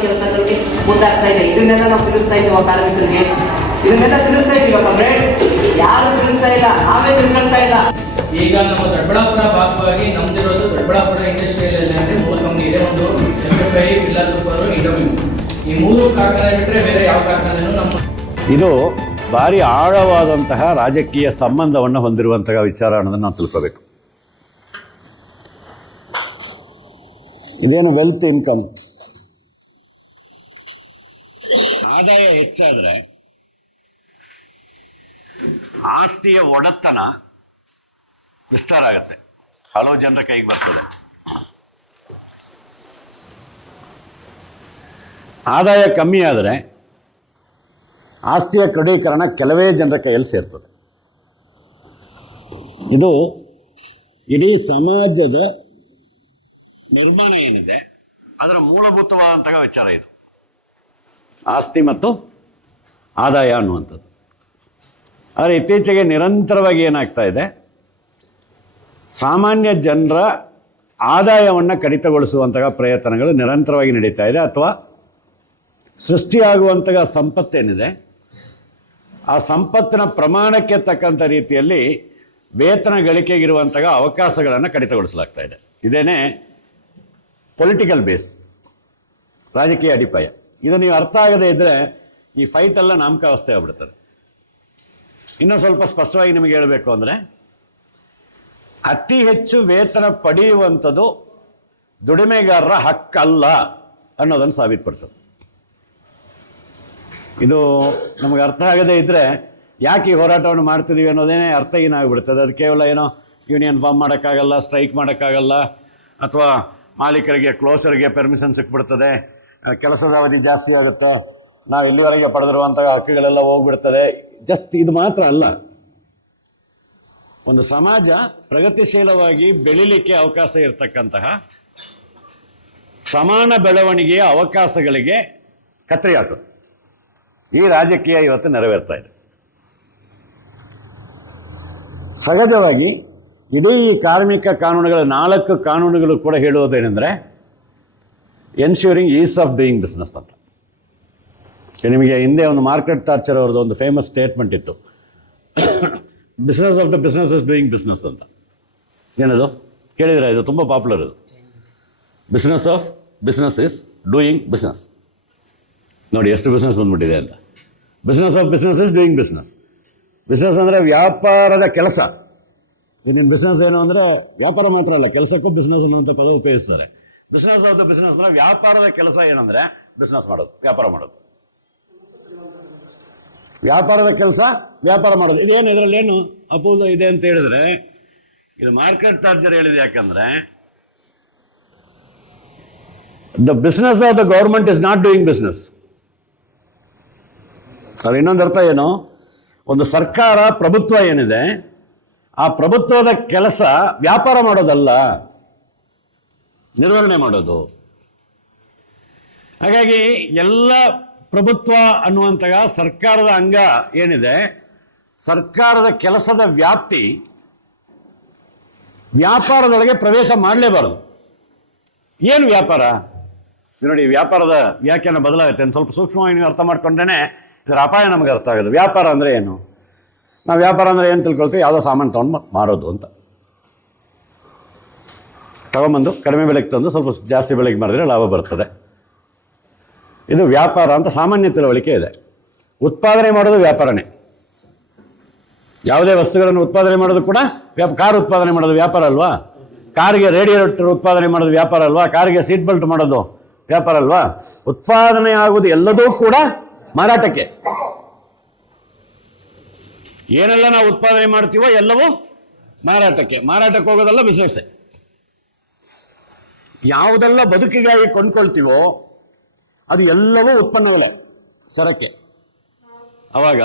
ಕೆಲಸಗಳಿಗೆ ಮುಂದಾಗ್ತಾ ಇದೆ. ಇದನ್ನೆಲ್ಲ ನಾವು ತಿಳಿಸ್ತಾ ಇದ್ದೀವಿ ಕಾರ್ಮಿಕರಿಗೆ. ಇದನ್ನೆಲ್ಲ ತಿಳಿಸ್ತಾ ಇದೀವಿ ಕಮ್ರೇಡ್ ಯಾರು ತಿಳಿಸ್ತಾ ಇಲ್ಲ? ನಾವೇ ತಿಳ್ಕೊಳ್ತಾ ಇಲ್ಲ. ಈಗ ನಮ್ಮ ದೊಡ್ಡಬಳ್ಳಾಪುರ ಭಾಗವಾಗಿ ನಮ್ದಿರೋದು ದೊಡ್ಡಬಳ್ಳಾಪುರ ಇಂಡಸ್ಟ್ರಿಯಲ್ ಅಂದರೆ ಮೂರು ಕಂಪ್ನಿ ಇದೆ. ಒಂದು ಎಸ್ಎಫ್ಐ ಬಿಲ್ಲಾ ಐ ಸೂಪರ್ ಇಂಡೋಮಿನ್ ಈ ಮೂರು ಕಾರ್ಖಾನೆ ಬಿಟ್ಟರೆ ಬೇರೆ ಯಾವ ಕಾರ್ಖಾನೆನೂ ನಮ್ಮ ಇದು ಭಾರಿ ಆಳವಾದಂತಹ ರಾಜಕೀಯ ಸಂಬಂಧವನ್ನು ಹೊಂದಿರುವಂತಹ ವಿಚಾರ ಅನ್ನೋದನ್ನು ನಾವು ತಿಳ್ಕೋಬೇಕು. ಇದೇನು ವೆಲ್ತ್ ಇನ್ಕಮ್ ಆದಾಯ ಹೆಚ್ಚಾದರೆ ಆಸ್ತಿಯ ಒಡೆತನ ವಿಸ್ತಾರ ಆಗುತ್ತೆ. ಹಲವು ಜನರ ಕೈಗೆ ಬರ್ತದೆ. ಆದಾಯ ಕಮ್ಮಿ ಆದರೆ ಆಸ್ತಿಯ ಕ್ರೋಢೀಕರಣ ಕೆಲವೇ ಜನರ ಕೈಯಲ್ಲಿ ಸೇರ್ತದೆ. ಇದು ಇಡೀ ಸಮಾಜದ ನಿರ್ಮಾಣ ಏನಿದೆ ಅದರ ಮೂಲಭೂತವಾದಂತಹ ವಿಚಾರ ಇದು. ಆಸ್ತಿ ಮತ್ತು ಆದಾಯ ಅನ್ನುವಂಥದ್ದು. ಆದರೆ ಇತ್ತೀಚೆಗೆ ನಿರಂತರವಾಗಿ ಏನಾಗ್ತಾ ಇದೆ? ಸಾಮಾನ್ಯ ಜನರ ಆದಾಯವನ್ನು ಕಡಿತಗೊಳಿಸುವಂತಹ ಪ್ರಯತ್ನಗಳು ನಿರಂತರವಾಗಿ ನಡೀತಾ ಇದೆ. ಅಥವಾ ಸೃಷ್ಟಿಯಾಗುವಂತಹ ಸಂಪತ್ತೇನಿದೆ? ಆ ಸಂಪತ್ತಿನ ಪ್ರಮಾಣಕ್ಕೆ ತಕ್ಕಂಥ ರೀತಿಯಲ್ಲಿ ವೇತನ ಗಳಿಕೆಗಿರುವಂತಹ ಅವಕಾಶಗಳನ್ನು ಕಡಿತಗೊಳಿಸಲಾಗ್ತಾ ಇದೆ. ಇದೇನೇ ಪೊಲಿಟಿಕಲ್ ಬೇಸ್ ರಾಜಕೀಯ ಅಡಿಪಾಯ. ಇದು ನೀವು ಅರ್ಥ ಆಗದೇ ಇದ್ದರೆ ಈ ಫೈಟೆಲ್ಲ ನಾಮಕಾವಸ್ಥೆ ಆಗ್ಬಿಡ್ತದೆ ಇನ್ನೂ ಸ್ವಲ್ಪ ಸ್ಪಷ್ಟವಾಗಿ ನಿಮಗೆ ಹೇಳಬೇಕು ಅಂದರೆ, ಅತಿ ಹೆಚ್ಚು ವೇತನ ಪಡೆಯುವಂಥದ್ದು ದುಡಿಮೆಗಾರರ ಹಕ್ಕಲ್ಲ ಅನ್ನೋದನ್ನು ಸಾಬೀತುಪಡಿಸೋದು. ಇದು ನಮಗೆ ಅರ್ಥ ಆಗದೇ ಇದ್ದರೆ ಯಾಕೆ ಈ ಹೋರಾಟವನ್ನು ಮಾಡ್ತಿದ್ದೀವಿ ಅನ್ನೋದೇನೇ ಅರ್ಥ ಏನಾಗ್ಬಿಡ್ತದೆ ಅದು ಕೇವಲ ಏನೋ ಯೂನಿಯನ್ ಫಾರ್ಮ್ ಮಾಡೋಕ್ಕಾಗಲ್ಲ, ಸ್ಟ್ರೈಕ್ ಮಾಡೋಕ್ಕಾಗಲ್ಲ, ಅಥವಾ ಮಾಲೀಕರಿಗೆ, ಕ್ಲೋಸರ್ಗೆ ಪರ್ಮಿಷನ್ ಸಿಕ್ಬಿಡ್ತದೆ ಕೆಲಸದ ಅವಧಿ ಜಾಸ್ತಿ ಆಗುತ್ತೆ. ನಾವು ಇಲ್ಲಿವರೆಗೆ ಪಡೆದಿರುವಂಥ ಹಕ್ಕುಗಳೆಲ್ಲ ಹೋಗ್ಬಿಡ್ತದೆ. ಜಸ್ಟ್ ಇದು ಮಾತ್ರ ಅಲ್ಲ. ಒಂದು ಸಮಾಜ ಪ್ರಗತಿಶೀಲವಾಗಿ ಬೆಳಿಲಿಕ್ಕೆ ಅವಕಾಶ ಇರತಕ್ಕಂತಹ ಸಮಾನ ಬೆಳವಣಿಗೆಯ ಅವಕಾಶಗಳಿಗೆ ಹಾಕೋದು ಈ ರಾಜಕೀಯ ಇವತ್ತು ನೆರವೇರ್ತಾ ಇದೆ. ಸಹಜವಾಗಿ ಇಡೀ ಕಾರ್ಮಿಕ ಕಾನೂನುಗಳ ನಾಲ್ಕು ಕಾನೂನುಗಳು ಕೂಡ ಹೇಳುವುದೇನೆಂದರೆ ensuring ease of doing business ಅಂತ. ನಿಮಗೆ ಹಿಂದೆ ಒಂದು ಮಾರ್ಕೆಟ್ ಟಾರ್ಚರ್ ಅವ್ರದ್ದು ಒಂದು ಫೇಮಸ್ ಸ್ಟೇಟ್ಮೆಂಟ್ ಇತ್ತು. Business of the business is doing business ಅಂತ. ಏನದು? ಕೇಳಿದ್ರೆ ಇದು? ತುಂಬ ಪಾಪ್ಯುಲರ್ ಇದು. Business of business is doing business ನೋಡಿ, ಎಷ್ಟು ಬಿಸ್ನೆಸ್ ಬಂದ್ಬಿಟ್ಟಿದೆ ಅಂತ. Business of business is doing business business ಅಂದರೆ ವ್ಯಾಪಾರದ ಕೆಲಸ. ಇನ್ನೇನು ಬಿಸ್ನೆಸ್ ಏನು ಅಂದರೆ ವ್ಯಾಪಾರ ಮಾತ್ರ ಅಲ್ಲ, ಕೆಲಸಕ್ಕೂ ಬಿಸ್ನೆಸ್ ಅನ್ನುವಂಥ ಪದ ಉಪಯೋಗಿಸ್ತಾರೆ. ಬಿಸ್ನೆಸ್ ಆಫ್ ದ ಬಿಸ್ನೆಸ್ ಅಂದರೆ ವ್ಯಾಪಾರದ ಕೆಲಸ ಏನಂದರೆ ಬಿಸ್ನೆಸ್ ಮಾಡೋದು ವ್ಯಾಪಾರ ಮಾಡೋದು. ವ್ಯಾಪಾರದ ಕೆಲಸ ವ್ಯಾಪಾರ ಮಾಡೋದು. ಇದೇನು ಇದರಲ್ಲಿ ಏನು ಅಪೂರ್ವ ಇದೆ ಅಂತ ಹೇಳಿದ್ರೆ ಇದು ಮಾರ್ಕೆಟ್ ಚಾರ್ಜರ್ ಹೇಳಿದೆ ಯಾಕಂದ್ರೆ the business of the government is not doing business ಅದು ಇನ್ನೊಂದು ಅರ್ಥ ಏನು? ಒಂದು ಸರ್ಕಾರ ಪ್ರಭುತ್ವ ಏನಿದೆ ಆ ಪ್ರಭುತ್ವದ ಕೆಲಸ ವ್ಯಾಪಾರ ಮಾಡೋದಲ್ಲ. ನಿರ್ವಹಣೆ ಮಾಡೋದು. ಹಾಗಾಗಿ ಎಲ್ಲ ಪ್ರಭುತ್ವ ಅನ್ನುವಂತಹ ಸರ್ಕಾರದ ಅಂಗ ಏನಿದೆ, ಸರ್ಕಾರದ ಕೆಲಸದ ವ್ಯಾಪ್ತಿ ವ್ಯಾಪಾರದೊಳಗೆ ಪ್ರವೇಶ ಮಾಡಲೇಬಾರದು. ಏನು ವ್ಯಾಪಾರ? ನೋಡಿ, ವ್ಯಾಪಾರದ ವ್ಯಾಖ್ಯಾನ ಬದಲಾಗುತ್ತೆ. ಸ್ವಲ್ಪ ಸೂಕ್ಷ್ಮವಾಗಿ ನೀವು ಅರ್ಥ ಮಾಡ್ಕೊಂಡೇನೆ ಇದರ ಅಪಾಯ ನಮಗೆ ಅರ್ಥ ಆಗೋದು. ವ್ಯಾಪಾರ ಅಂದರೆ ಏನು? ನಾವು ವ್ಯಾಪಾರ ಅಂದರೆ ಏನು ತಿಳ್ಕೊಳ್ತೀವಿ? ಯಾವುದೋ ಸಾಮಾನು ತೊಗೊಂಡು ಮಾರೋದು ಅಂತ. ತಗೊಂಬಂದು ಕಡಿಮೆ ಬೆಲೆಗೆ ತಂದು ಸ್ವಲ್ಪ ಜಾಸ್ತಿ ಬೆಲೆಗೆ ಮಾಡಿದ್ರೆ ಲಾಭ ಬರ್ತದೆ. ಇದು ವ್ಯಾಪಾರ ಅಂತ ಸಾಮಾನ್ಯ ತಿಳುವಳಿಕೆ ಇದೆ. ಉತ್ಪಾದನೆ ಮಾಡೋದು ವ್ಯಾಪಾರನೇ. ಯಾವುದೇ ವಸ್ತುಗಳನ್ನು ಉತ್ಪಾದನೆ ಮಾಡೋದು ಕೂಡ ವ್ಯಾಪ, ಕಾರ್ ಉತ್ಪಾದನೆ ಮಾಡೋದು ವ್ಯಾಪಾರ ಅಲ್ವಾ? ಕಾರಿಗೆ ರೇಡಿಯೇಟರ್ ಉತ್ಪಾದನೆ ಮಾಡೋದು ವ್ಯಾಪಾರ ಅಲ್ವಾ? ಕಾರಿಗೆ ಸೀಟ್ ಬೆಲ್ಟ್ ಮಾಡೋದು ವ್ಯಾಪಾರ ಅಲ್ವಾ? ಉತ್ಪಾದನೆ ಆಗುವುದು ಎಲ್ಲದೂ ಕೂಡ ಮಾರಾಟಕ್ಕೆ. ಏನೆಲ್ಲ ನಾವು ಉತ್ಪಾದನೆ ಮಾಡ್ತೀವೋ ಎಲ್ಲವೂ ಮಾರಾಟಕ್ಕೆ. ಮಾರಾಟಕ್ಕೆ ಹೋಗೋದೆಲ್ಲ ವಿಶೇಷ ಯಾವುದೆಲ್ಲ ಬದುಕಿಗಾಗಿ ಕೊಂಡ್ಕೊಳ್ತೀವೋ ಅದು ಎಲ್ಲವೂ ಉತ್ಪನ್ನಗಳೇ ಸರಕ್ಕೆ. ಆವಾಗ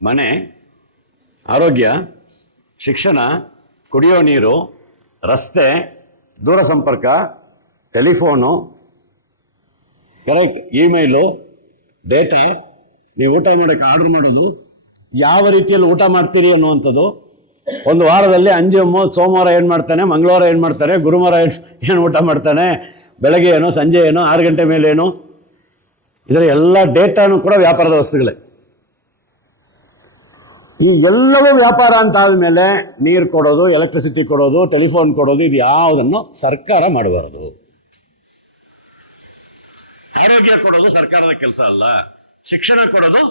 ಮನೆ, ಆರೋಗ್ಯ, ಶಿಕ್ಷಣ, ಕುಡಿಯೋ ನೀರು, ರಸ್ತೆ, ದೂರ ಸಂಪರ್ಕ, ಟೆಲಿಫೋನು, ಕರೆಕ್ಟ್ ಇಮೇಲು, ಡೇಟಾ, ನೀವು ಊಟ ಮಾಡೋಕ್ಕೆ ಆರ್ಡ್ರ್ ಮಾಡೋದು, ಯಾವ ರೀತಿಯಲ್ಲಿ ಊಟ ಮಾಡ್ತೀರಿ ಅನ್ನುವಂಥದ್ದು ಒಂದು ವಾರದಲ್ಲಿ ಅಂಜಮ್ಮು ಸೋಮವಾರ ಏನು ಮಾಡ್ತಾನೆ, ಮಂಗಳವಾರ ಏನು ಮಾಡ್ತಾನೆ, ಗುರುವಾರ ಏನು ಏನು ಊಟ ಮಾಡ್ತಾನೆ, ಬೆಳಗ್ಗೆ ಏನೋ, ಸಂಜೆ ಏನೋ, ಆರು ಗಂಟೆ ಮೇಲೆ ಏನು. ಇದರ ಎಲ್ಲ ಡೇಟಾನು ಕೂಡ ವ್ಯಾಪಾರದ ವಸ್ತುಗಳೇ. ಈ ಎಲ್ಲವೂ ವ್ಯಾಪಾರ ಅಂತ ಆದಮೇಲೆ ನೀರು ಕೊಡೋದು ಎಲೆಕ್ಟ್ರಿಸಿಟಿ ಕೊಡೋದು ಟೆಲಿಫೋನ್ ಕೊಡೋದು, ಇದು ಯಾವುದನ್ನು ಸರ್ಕಾರ ಮಾಡಬಾರದು. ಆರೋಗ್ಯ ಕೊಡೋದು ಸರ್ಕಾರದ ಕೆಲಸ ಅಲ್ಲ, ಶಿಕ್ಷಣ ಕೊಡೋದು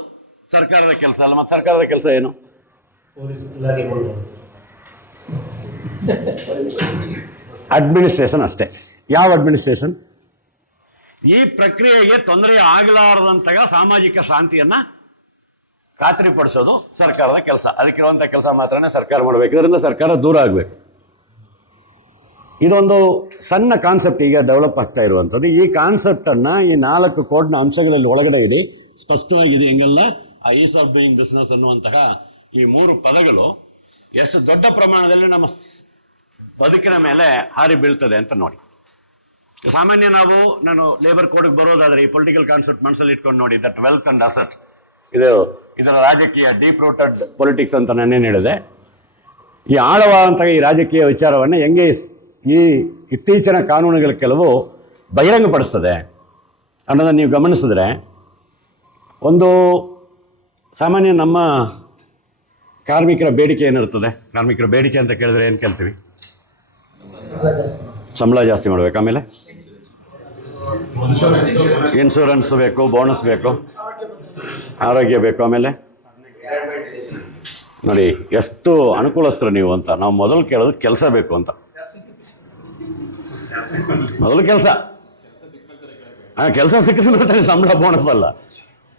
ಸರ್ಕಾರದ ಕೆಲಸ ಅಲ್ಲ, ಮತ್ತೆ ಸರ್ಕಾರದ ಕೆಲಸ ಏನು? ಅಡ್ಮಿನಿಸ್ಟ್ರೇಷನ್ ಅಷ್ಟೇ. ಯಾವ ಅಡ್ಮಿನಿಸ್ಟ್ರೇಷನ್ ಈ ಪ್ರಕ್ರಿಯೆಗೆ ತೊಂದರೆ ಆಗಲಾರದಂತಹ ಸಾಮಾಜಿಕ ಶಾಂತಿಯನ್ನ ಖಾತ್ರಿಪಡಿಸೋದು ಸರ್ಕಾರದ ಕೆಲಸ. ಅದಕ್ಕಿರುವಂಥ ಕೆಲಸ ಮಾತ್ರನೇ ಸರ್ಕಾರ ಮಾಡಬೇಕು. ಇದರಿಂದ ಸರ್ಕಾರ ದೂರ ಆಗಬೇಕು. ಇದೊಂದು ಸಣ್ಣ ಕಾನ್ಸೆಪ್ಟ್ ಈಗ ಡೆವಲಪ್ ಆಗ್ತಾ ಇರುವಂಥದ್ದು. ಈ ಕಾನ್ಸೆಪ್ಟನ್ನು ಈ ನಾಲ್ಕು ಕೋಡ್ನ ಅಂಶಗಳಲ್ಲಿ ಒಳಗಡೆ ಇದೆ ಸ್ಪಷ್ಟವಾಗಿದೆ ಹೆಂಗಲ್ಲ ಐಸ್ ಆಫ್ ಡೂಯಿಂಗ್ ಬಿಸ್ನೆಸ್ ಅನ್ನುವಂತಹ ಈ ಮೂರು ಪದಗಳು ಎಷ್ಟು ದೊಡ್ಡ ಪ್ರಮಾಣದಲ್ಲಿ ನಮ್ಮ ಬದುಕಿನ ಮೇಲೆ ಹಾರಿ ಬೀಳ್ತದೆ ಅಂತ ನೋಡಿ. ಸಾಮಾನ್ಯ ನಾವು ನಾನು ಲೇಬರ್ ಕೋಡ್ಗೆ ಬರೋದಾದ್ರೆ ಈ ಪೊಲಿಟಿಕಲ್ ಕಾನ್ಸೆಪ್ಟ್ ಮನಸ್ಸಲ್ಲಿ ಇಟ್ಕೊಂಡು ನೋಡಿ ದಟ್ ವೆಲ್ತ್ ಅಂಡ್ ಅಸೆಟ್ ಇದು ಇದರ ರಾಜಕೀಯ ಡೀಪ್ ರೂಟೆಡ್ ಪೊಲಿಟಿಕ್ಸ್ ಅಂತ ನಾನೇನು ಹೇಳಿದೆ. ಈ ಆಳವಾದಂತಹ ಈ ರಾಜಕೀಯ ವಿಚಾರವನ್ನು ಹೆಂಗೆ ಈ ಇತ್ತೀಚಿನ ಕಾನೂನುಗಳ ಕೆಲವು ಬಹಿರಂಗಪಡಿಸ್ತದೆ ಅನ್ನೋದನ್ನು ನೀವು ಗಮನಿಸಿದ್ರೆ ಒಂದು ಸಾಮಾನ್ಯ ನಮ್ಮ ಕಾರ್ಮಿಕರ ಬೇಡಿಕೆ ಏನಿರ್ತದೆ ಕಾರ್ಮಿಕರ ಬೇಡಿಕೆ ಅಂತ ಕೇಳಿದ್ರೆ ಏನು ಕೇಳ್ತೀವಿ? ಸಂಬಳ ಜಾಸ್ತಿ ಮಾಡ್ಬೇಕು. ಆಮೇಲೆ? ಇನ್ಶೂರೆನ್ಸ್ ಬೇಕು ಬೋನಸ್ ಬೇಕು, ಆರೋಗ್ಯ ಬೇಕು, ಆಮೇಲೆ? ನೋಡಿ, ಎಷ್ಟು ಅನುಕೂಲಸ್ಥರು ನೀವು ಅಂತ. ನಾವು ಮೊದಲು ಕೇಳೋದು ಕೆಲಸ ಬೇಕು ಅಂತ. ಮೊದಲು ಕೆಲಸ. ಆ, ಕೆಲಸ ಸಿಕ್ಕಿದ್ರೆ ಸಂಬಳ ಬೋನಸ್ ಅಲ್ಲ.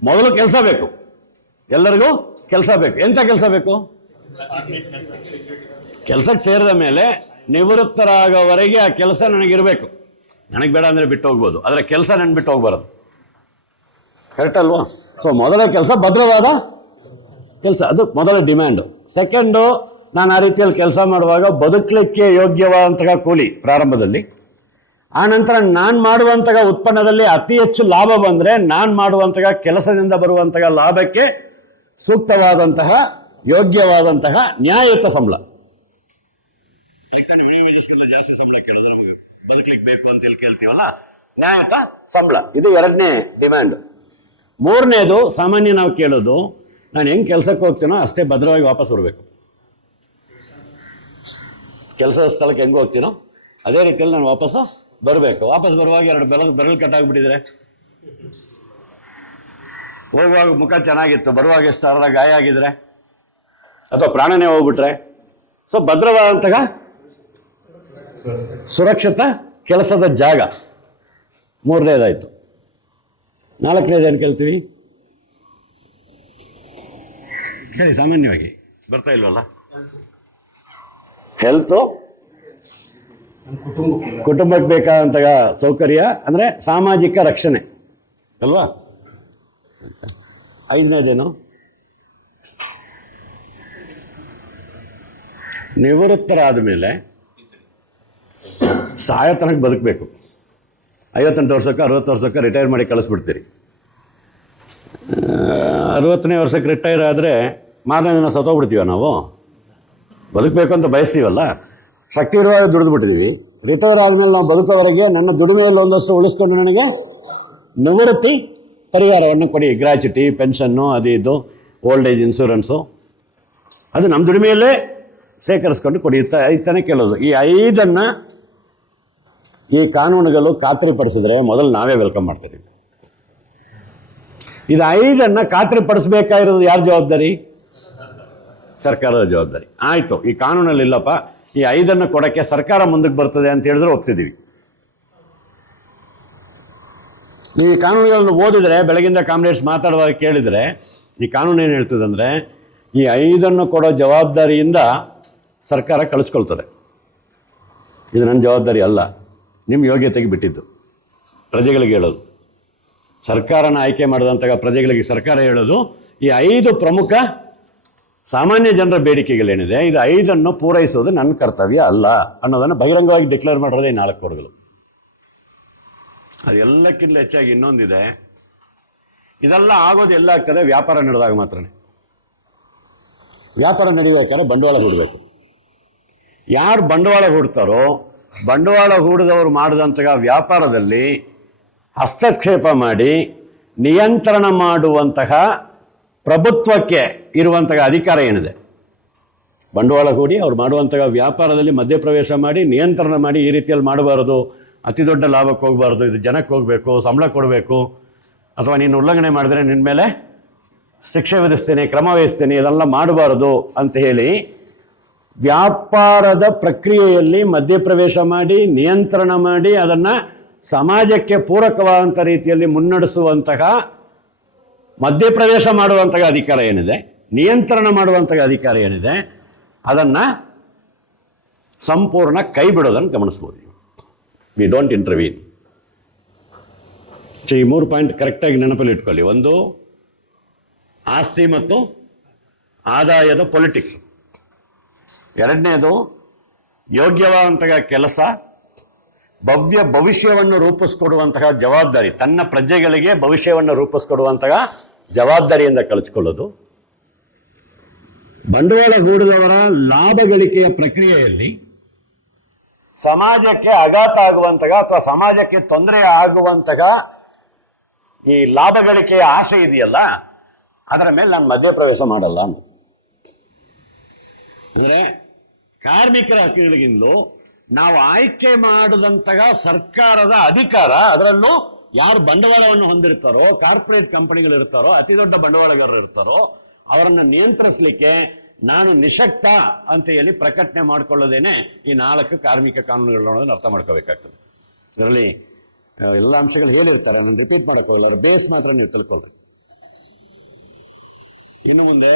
ಮೊದಲು ಕೆಲಸ ಬೇಕು. ಎಲ್ಲರಿಗೂ ಕೆಲಸ ಬೇಕು. ಎಂಥ ಕೆಲಸ ಬೇಕು? ಕೆಲಸಕ್ಕೆ ಸೇರಿದ ಮೇಲೆ ನಿವೃತ್ತರಾಗೋವರೆಗೆ ಆ ಕೆಲಸ ನನಗಿರಬೇಕು. ನನಗೆ ಬೇಡ ಅಂದರೆ ಬಿಟ್ಟು ಹೋಗ್ಬೋದು. ಆದರೆ ಕೆಲಸ ನನ್ನ ಬಿಟ್ಟು ಹೋಗ್ಬಾರದು. ಕರೆಕ್ಟ್ ಅಲ್ವಾ? ಸೊ ಮೊದಲ ಕೆಲಸ ಭದ್ರವಾದ ಕೆಲಸ. ಅದು ಮೊದಲ ಡಿಮ್ಯಾಂಡು ಸೆಕೆಂಡು ನಾನು ಆ ರೀತಿಯಲ್ಲಿ ಕೆಲಸ ಮಾಡುವಾಗ ಬದುಕಲಿಕ್ಕೆ ಯೋಗ್ಯವಾದಂತಹ ಕೂಲಿ ಪ್ರಾರಂಭದಲ್ಲಿ. ಆ ನಂತರ ನಾನು ಮಾಡುವಂತಹ ಉತ್ಪನ್ನದಲ್ಲಿ ಅತಿ ಹೆಚ್ಚು ಲಾಭ ಬಂದರೆ ನಾನು ಮಾಡುವಂತಹ ಕೆಲಸದಿಂದ ಬರುವಂತಹ ಲಾಭಕ್ಕೆ ಸೂಕ್ತವಾದಂತಹ ಯೋಗ್ಯವಾದಂತಹ ನ್ಯಾಯಯುತ ಸಂಬಳ. ಜಾಸ್ತಿ ಸಂಬಳ ಕೇಳಿದ್ರೆ ನಮಗೆ ಬದುಕಲಿಕ್ಕೆ ಬೇಕು ಅಂತ ಹೇಳಿ ಕೇಳ್ತೀವಲ್ಲ ನ್ಯಾಯಯುತ ಸಂಬಳ. ಇದು ಎರಡನೇ ಡಿಮ್ಯಾಂಡ್. ಮೂರನೇದು ಸಾಮಾನ್ಯ ನಾವು ಕೇಳೋದು ನಾನು ಹೆಂಗೆ ಕೆಲಸಕ್ಕೆ ಹೋಗ್ತೀನೋ ಅಷ್ಟೇ ಭದ್ರವಾಗಿ ವಾಪಸ್ ಬರಬೇಕು. ಕೆಲಸದ ಸ್ಥಳಕ್ಕೆ ಹೆಂಗೆ ಹೋಗ್ತೀನೋ ಅದೇ ರೀತಿಯಲ್ಲಿ ನಾನು ವಾಪಸ್ಸು ಬರಬೇಕು. ವಾಪಸ್ ಬರುವಾಗ ಎರಡು ಬೆರಳು ಬೆರಳು ಕಟ್ಟಾಗ್ಬಿಟ್ಟಿದ್ರೆ ಹೋಗುವಾಗ ಮುಖ ಚೆನ್ನಾಗಿತ್ತು, ಬರುವಾಗ ಅರ್ಧ ಗಾಯ ಆಗಿದ್ರೆ? ಅಥವಾ ಪ್ರಾಣನೇ ಹೋಗ್ಬಿಟ್ರೆ? ಸೊ ಭದ್ರವಾದಂತಹ ಸುರಕ್ಷಿತ ಕೆಲಸದ ಜಾಗ. ಮೂರನೇದಾಯಿತು. ನಾಲ್ಕನೇದು ಏನು ಕೇಳ್ತೀವಿ? ಹೇಳಿ, ಸಾಮಾನ್ಯವಾಗಿ. ಬರ್ತಾ ಇಲ್ವಲ್ಲ? ಹೆಲ್ತು ಕುಟುಂಬಕ್ಕೆ ಬೇಕಾದಂತಹ ಸೌಕರ್ಯ ಅಂದರೆ ಸಾಮಾಜಿಕ ರಕ್ಷಣೆ. ಅಲ್ವಾ? ಐದನೇದೇನು? ನಿವೃತ್ತರಾದ ಮೇಲೆ ಸಾಯತನಕ್ಕೆ ತನಕ ಬದುಕಬೇಕು. ಐವತ್ತೆಂಟು ವರ್ಷಕ್ಕೆ, ಅರವತ್ತು ವರ್ಷಕ್ಕೆ ರಿಟೈರ್ ಮಾಡಿ ಕಳಿಸ್ಬಿಡ್ತೀರಿ. ಅರವತ್ತನೇ ವರ್ಷಕ್ಕೆ ರಿಟೈರ್ ಆದರೆ ಮಾರನೇ ದಿನ ಸತ್ತೋಗ್ಬಿಡ್ತೀವ ನಾವು? ಬದುಕಬೇಕು ಅಂತ ಬಯಸ್ತೀವಲ್ಲ? ಶಕ್ತಿ ಇರುವಾಗ ದುಡಿದು ಬಿಟ್ಟಿದ್ದೀವಿ ರಿಟೈರ್ ಆದಮೇಲೆ ನಾವು ಬದುಕೋವರೆಗೆ ನನ್ನ ದುಡಿಮೆಯಲ್ಲಿ ಒಂದಷ್ಟು ಉಳಿಸ್ಕೊಂಡು ನನಗೆ ನಿವೃತ್ತಿ ಪರಿಹಾರವನ್ನು ಕೊಡಿ. ಗ್ರ್ಯಾಚುಟಿ ಪೆನ್ಷನ್ನು, ಅದು ಇದು, ಓಲ್ಡ್ ಏಜ್ ಇನ್ಶೂರೆನ್ಸು ಅದು ನಮ್ಮ ದುಡಿಮೆಯಲ್ಲೇ ಶೇಖರಿಸ್ಕೊಂಡು ಕೊಡಿ ಐದನೇ ಕೇಳೋದು. ಈ ಐದನ್ನು ಈ ಕಾನೂನುಗಳು ಖಾತ್ರಿಪಡಿಸಿದ್ರೆ ಮೊದಲು ನಾವೇ ವೆಲ್ಕಮ್ ಮಾಡ್ತಿದ್ದೀವಿ. ಇದು ಐದನ್ನು ಖಾತ್ರಿಪಡಿಸ್ಬೇಕಾಗಿರೋದು ಯಾರ ಜವಾಬ್ದಾರಿ? ಸರ್ಕಾರದ ಜವಾಬ್ದಾರಿ. ಆಯಿತು. ಈ ಕಾನೂನಲ್ಲಿ ಇಲ್ಲಪ್ಪ ಈ ಐದನ್ನು ಕೊಡೋಕ್ಕೆ ಸರ್ಕಾರ ಮುಂದಕ್ಕೆ ಬರ್ತದೆ ಅಂತ ಹೇಳಿದ್ರೆ ಒಪ್ತಿದ್ದೀವಿ. ಈ ಕಾನೂನುಗಳನ್ನು ಓದಿದರೆ, ಬೆಳಗಿಂದ ಕಾಮ್ರೇಡ್ಸ್ ಮಾತಾಡುವಾಗ ಕೇಳಿದರೆ, ಈ ಕಾನೂನು ಏನು ಹೇಳ್ತದೆ ಅಂದರೆ, ಈ ಐದನ್ನು ಕೊಡೋ ಜವಾಬ್ದಾರಿಯಿಂದ ಸರ್ಕಾರ ಕಳಿಸ್ಕೊಳ್ತದೆ. ಇದು ನನ್ನ ಜವಾಬ್ದಾರಿ ಅಲ್ಲ. ನಿಮ್ಮ ಯೋಗ್ಯತೆಗೆ ಬಿಟ್ಟಿದ್ದು. ಪ್ರಜೆಗಳಿಗೆ ಹೇಳೋದು. ಸರ್ಕಾರನ ಆಯ್ಕೆ ಮಾಡಿದಂತಹ ಪ್ರಜೆಗಳಿಗೆ ಸರ್ಕಾರ ಹೇಳೋದು, ಈ ಐದು ಪ್ರಮುಖ ಸಾಮಾನ್ಯ ಜನರ ಬೇಡಿಕೆಗಳೇನಿದೆ, ಇದು ಐದನ್ನು ಪೂರೈಸೋದು ನನ್ನ ಕರ್ತವ್ಯ ಅಲ್ಲ ಅನ್ನೋದನ್ನು ಬಹಿರಂಗವಾಗಿ ಡಿಕ್ಲೇರ್ ಮಾಡಿರೋದೇ ನಾಲ್ಕು ಕೋಡ್ಗಳು. ಅದೆಲ್ಲಕ್ಕಿಂತ ಹೆಚ್ಚಾಗಿ ಇನ್ನೊಂದಿದೆ. ಇದೆಲ್ಲ ಆಗೋದು ಎಲ್ಲ ಆಗ್ತದೆ? ವ್ಯಾಪಾರ ನಡೆದಾಗ ಮಾತ್ರ ವ್ಯಾಪಾರ ನಡಿಬೇಕಾದ್ರೆ ಬಂಡವಾಳ ಹೂಡಬೇಕು. ಯಾರು ಬಂಡವಾಳ ಹೂಡ್ತಾರೋ, ಬಂಡವಾಳ ಹೂಡಿದವರು ಮಾಡಿದಂತಹ ವ್ಯಾಪಾರದಲ್ಲಿ ಹಸ್ತಕ್ಷೇಪ ಮಾಡಿ ನಿಯಂತ್ರಣ ಮಾಡುವಂತಹ ಪ್ರಭುತ್ವಕ್ಕೆ ಇರುವಂತಹ ಅಧಿಕಾರ ಏನಿದೆ? ಬಂಡವಾಳ ಹೂಡಿ, ಅವ್ರು ಮಾಡುವಂತಹ ವ್ಯಾಪಾರದಲ್ಲಿ ಮಧ್ಯಪ್ರವೇಶ ಮಾಡಿ, ನಿಯಂತ್ರಣ ಮಾಡಿ ಈ ರೀತಿಯಲ್ಲಿ ಮಾಡಬಾರದು. ಅತಿ ದೊಡ್ಡ ಲಾಭಕ್ಕೆ ಹೋಗಬಾರ್ದು, ಇದು ಜನಕ್ಕೆ ಹೋಗಬೇಕು, ಸಂಬಳ ಕೊಡಬೇಕು, ಅಥವಾ ನೀನು ಉಲ್ಲಂಘನೆ ಮಾಡಿದ್ರೆ ನಿನ್ನ ಮೇಲೆ ಶಿಕ್ಷೆ ವಿಧಿಸ್ತೇನೆ, ಕ್ರಮ ವಹಿಸ್ತೇನೆ, ಇದೆಲ್ಲ ಮಾಡಬಾರ್ದು ಅಂತ ಹೇಳಿ ವ್ಯಾಪಾರದ ಪ್ರಕ್ರಿಯೆಯಲ್ಲಿ ಮಧ್ಯಪ್ರವೇಶ ಮಾಡಿ, ನಿಯಂತ್ರಣ ಮಾಡಿ, ಅದನ್ನು ಸಮಾಜಕ್ಕೆ ಪೂರಕವಾದಂಥ ರೀತಿಯಲ್ಲಿ ಮುನ್ನಡೆಸುವಂತಹ ಮಧ್ಯಪ್ರವೇಶ ಮಾಡುವಂತಹ ಅಧಿಕಾರ ಏನಿದೆ, ನಿಯಂತ್ರಣ ಮಾಡುವಂತಹ ಅಧಿಕಾರ ಏನಿದೆ, ಅದನ್ನು ಸಂಪೂರ್ಣ ಕೈ ಬಿಡೋದನ್ನು ಗಮನಿಸ್ಬೋದು ವಿ ಡೋಂಟ್ ಇಂಟರ್ವೀನ್ ಸೊ ಈ ಮೂರು ಪಾಯಿಂಟ್ ಕರೆಕ್ಟಾಗಿ ನೆನಪಲ್ಲಿ ಇಟ್ಕೊಳ್ಳಿ. ಒಂದು, ಆಸ್ತಿ ಮತ್ತು ಆದಾಯದ ಪೊಲಿಟಿಕ್ಸ್ ಎರಡನೇದು, ಯೋಗ್ಯವಾದಂತಹ ಕೆಲಸ, ಭವ್ಯ ಭವಿಷ್ಯವನ್ನು ರೂಪಿಸ್ಕೊಡುವಂತಹ ಜವಾಬ್ದಾರಿ. ತನ್ನ ಪ್ರಜೆಗಳಿಗೆ ಭವಿಷ್ಯವನ್ನು ರೂಪಿಸ್ಕೊಡುವಂತಹ ಜವಾಬ್ದಾರಿಯಿಂದ ಕಳಿಸ್ಕೊಳ್ಳೋದು. ಬಂಡವಾಳ ಹೂಡಿದವರ ಲಾಭ ಗಳಿಕೆಯ ಪ್ರಕ್ರಿಯೆಯಲ್ಲಿ ಸಮಾಜಕ್ಕೆ ಆಘಾತ ಆಗುವಂತಹ ಅಥವಾ ಸಮಾಜಕ್ಕೆ ತೊಂದರೆ ಆಗುವಂತಹ ಈ ಲಾಭ ಗಳಿಕೆಯ ಆಸೆ ಇದೆಯಲ್ಲ, ಅದರ ಮೇಲೆ ನಾನು ಮಧ್ಯಪ್ರವೇಶ ಮಾಡಲ್ಲ ಅಂದ್ರೆ ಕಾರ್ಮಿಕರ ಹಕ್ಕುಗಳಿಗಿಂತಲೂ ನಾವು ಆಯ್ಕೆ ಮಾಡಿದಂತಹ ಸರ್ಕಾರದ ಅಧಿಕಾರ, ಅದರಲ್ಲೂ ಯಾರು ಬಂಡವಾಳವನ್ನು ಹೊಂದಿರ್ತಾರೋ, ಕಾರ್ಪೊರೇಟ್ ಕಂಪನಿಗಳು ಇರ್ತಾರೋ ಅತಿ ದೊಡ್ಡ ಬಂಡವಾಳಗಾರರು ಇರ್ತಾರೋ ಅವರನ್ನು ನಿಯಂತ್ರಿಸಲಿಕ್ಕೆ ನಾನು ನಿಶಕ್ತ ಅಂತ ಹೇಳಿ ಪ್ರಕಟಣೆ ಮಾಡ್ಕೊಳ್ಳೋದೇನೆ ಈ ನಾಲ್ಕು ಕಾರ್ಮಿಕ ಕಾನೂನುಗಳನ್ನ ಅರ್ಥ ಮಾಡ್ಕೋಬೇಕಾಗ್ತದೆ. ಇದರಲ್ಲಿ ಎಲ್ಲಾ ಅಂಶಗಳು ಹೇಳಿರ್ತಾರೆ. ನಾನು ರಿಪೀಟ್ ಮಾಡೋಕ್ಕೋಗಲ್ಲ ಬೇಸ್ ಮಾತ್ರ ನೀವು ತಿಳ್ಕೊಳ್ಳಿ ಇನ್ನು ಮುಂದೆ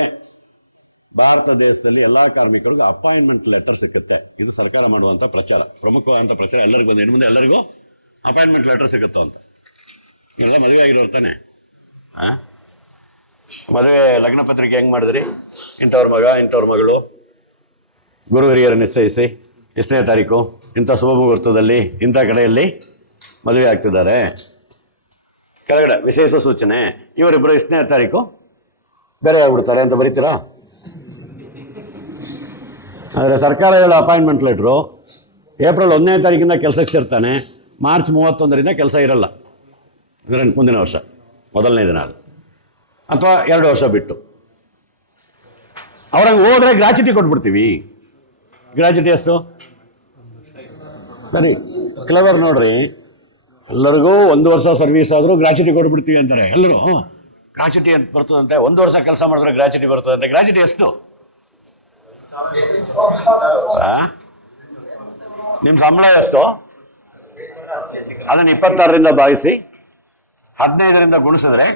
ಭಾರತ ದೇಶದಲ್ಲಿ ಎಲ್ಲಾ ಕಾರ್ಮಿಕರಿಗೂ ಅಪಾಯಿಂಟ್ಮೆಂಟ್ ಲೆಟರ್ ಸಿಗುತ್ತೆ ಇದು ಸರ್ಕಾರ ಮಾಡುವಂತ ಪ್ರಚಾರ ಪ್ರಮುಖವಾದಂಥ ಪ್ರಚಾರ ಎಲ್ಲರಿಗೂ ಇನ್ನು ಮುಂದೆ ಎಲ್ಲರಿಗೂ ಅಪಾಯಿಂಟ್ಮೆಂಟ್ ಲೆಟರ್ ಸಿಗುತ್ತೋ ಅಂತ. ಮದುವೆ ಆಗಿರೋರು ತಾನೆ? ಆ? ಮದುವೆ ಲಗ್ನ ಪತ್ರಿಕೆ ಹೆಂಗ್ ಮಾಡಿದ್ರಿ? ಇಂಥವ್ರ ಮಗ, ಇಂಥವ್ರ ಮಗಳು? ಗುರು ಹಿರಿಯರು ನಿಶ್ಚಯಿಸಿ, ಎಷ್ಟನೇ ತಾರೀಕು, ಇಂಥ ಶುಭ ಮುಹೂರ್ತದಲ್ಲಿ, ಇಂಥ ಕಡೆಯಲ್ಲಿ ಮದುವೆ ಆಗ್ತಿದ್ದಾರೆ. ಕೆಳಗಡೆ ವಿಶೇಷ ಸೂಚನೆ ಇವರಿಬ್ಬರು ಎಷ್ಟನೇ ತಾರೀಕು? ಬೇರೆ ಆಗ್ಬಿಡ್ತಾರೆ ಅಂತ ಬರೀತೀರಾ? ಆದರೆ ಸರ್ಕಾರ ಹೇಳೋ ಅಪಾಯಿಂಟ್ಮೆಂಟ್ ಲೆಟ್ರು ಏಪ್ರಿಲ್ ಒಂದನೇ ತಾರೀಕಿಂದ ಕೆಲಸಕ್ಕೆ ಸೇರ್ತಾನೆ ಮಾರ್ಚ್ ಮೂವತ್ತೊಂದರಿಂದ ಕೆಲಸ ಇರಲ್ಲ. ಇದರ ಮುಂದಿನ ವರ್ಷ, ಮೊದಲನೇ ದಿನ ಅದು. ಅಥವಾ ಎರಡು ವರ್ಷ ಬಿಟ್ಟು. ಅವ್ರಂಗೆ ಹೋದ್ರೆ ಗ್ರಾಚ್ಯುಟಿ ಕೊಟ್ಬಿಡ್ತೀವಿ. ಗ್ರಾಚ್ಯುಟಿ ಎಷ್ಟು? ಸರಿ ಕ್ಲವರ್ ನೋಡ್ರಿ. ಎಲ್ಲರಿಗೂ ಒಂದು ವರ್ಷ ಸರ್ವಿಸ್ ಆದರೂ ಗ್ರಾಚ್ಯುಟಿ ಕೊಟ್ಬಿಡ್ತೀವಿ ಅಂತಾರೆ. ಎಲ್ಲರೂ ಗ್ರಾಚ್ಯುಟಿ ಅಂತ ಬರ್ತದಂತೆ, ಒಂದು ವರ್ಷ ಕೆಲಸ ಮಾಡಿದ್ರೆ ಗ್ರಾಚ್ಯುಟಿ ಬರ್ತದಂತೆ. ಗ್ರಾಚ್ಯುಟಿ ಎಷ್ಟು? ನಿಮ್ಮ ಸಂಬಳ ಎಷ್ಟು? ಅದನ್ನು ಇಪ್ಪತ್ತಾರರಿಂದ ಭಾಗಿಸಿ ಹದಿನೈದರಿಂದ ಗುಣಿಸಿದ್ರೆ